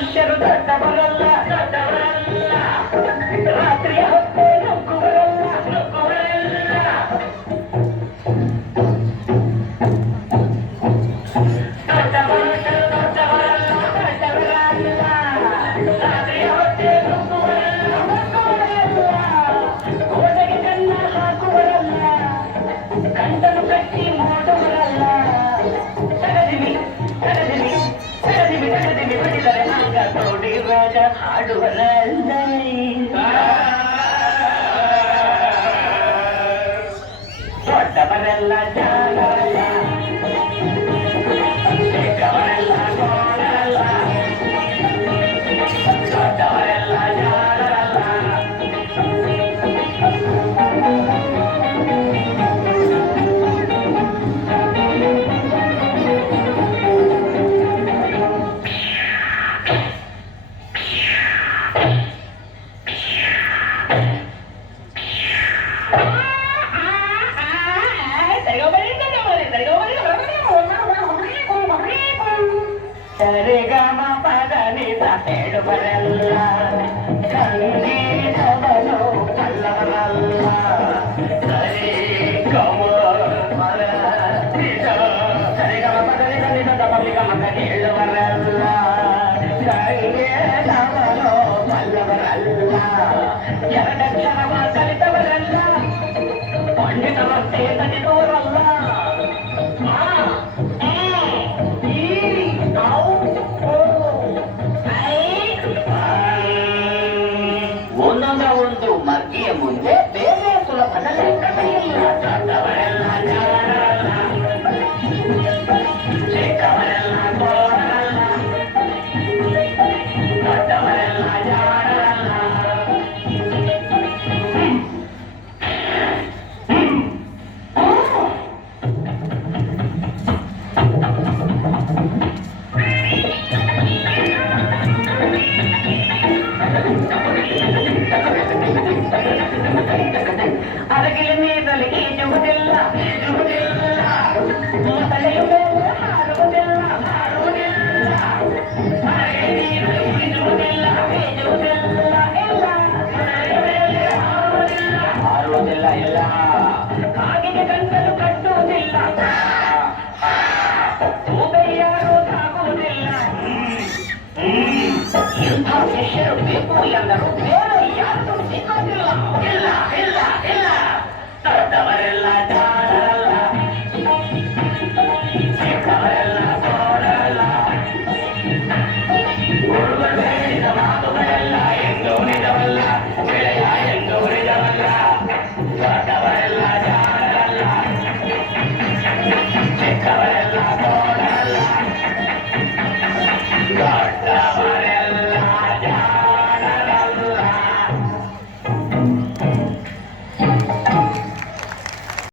ಮನುಷ್ಯರು ದೊಡ್ಡವರಲ್ಲ ರಾತ್ರಿಯ ಹೊತ್ತೆ ನುಗ್ಗುವರಲ್ಲ ದೊಡ್ಡ ಮನುಷ್ಯರು ದೊಡ್ಡವರಲ್ಲ ರಾತ್ರಿಯ ಹೊತ್ತೆ ನುಗ್ಗುವರಲ್ಲ ಗೋಡೆಗೆ ಕನ್ನ ಹಾಕುವರಲ್ಲ ಗಂಟಲು ಕಟ್ಟಿ ಮಾಡುವರಲ್ಲ ಬಿಡಿದರೆ ಆಗ ನೋಡಿ ರಾಜ ಹಾಡುವರಲ್ಲ ದೊಡ್ಡವರೆಲ್ಲ ಜಾಗರಲ್ಲ ಚಿಕ್ಕವರೆಲ್ಲ ಗೋಳರಲ್ಲ ದೊಡ್ಡವರೆಲ್ಲ ಜಾಗರಲ್ಲ ಸರಿಗಮ ಪದನಿತ ಹೇಳುವರಲ್ಲ ಸಂಗೀತವನು ಕಲ್ಲವರಲ್ಲ ಸರಿ ಗಮ ಪದ ಸರಿಗಮ ಪದನಿತ ನಿಜದ ಪಬ್ಲಿಕ ಮತ ಹೇಳುವರಲ್ಲ ಸಂಗೀತವನು ಕಲ್ಲವರಲ್ಲ ಎರಡಕ್ಷರವ ಕಲಿತವರಲ್ಲ ಪಂಡಿತವಷ್ಟೇ ಕಲಿತವರಲ್ಲ ಒಂದೊಂದ ಒಂದು ಮಗ್ಗಿಯ ಮುಂದೆ ಬೇರೆ ಸುಲಭದ ಲೆಕ್ಕಗಳಿಲ್ಲ ದೊಡ್ಡವರೆಲ್ಲ ಜಾರಲ್ಲ ಚಿಕ್ಕವರೆಲ್ಲ ಗೋಳರಲ್ಲ ದೊಡ್ಡವರೆಲ್ಲ ಜಾರಲ್ಲ ಅರಗಿಲ ಮೇದಲ್ಲಿ ಈಜುವುದಿಲ್ಲ ತಲೆಯ ಮೇಲೆ ಹಾರುವುದಿಲ್ಲ ಹಾರುವುದಿಲ್ಲ ಇಲ್ಲ ಹಾಗೆಯೇ ಗಂಟಲು ಕಟ್ಟುವುದಿಲ್ಲ ಯಾರು ಸಾಗುವುದಿಲ್ಲ ಇಂಥ ಶಿಷ್ಯರು ಬೇಕು ಎಂದರು ಬೇರೆ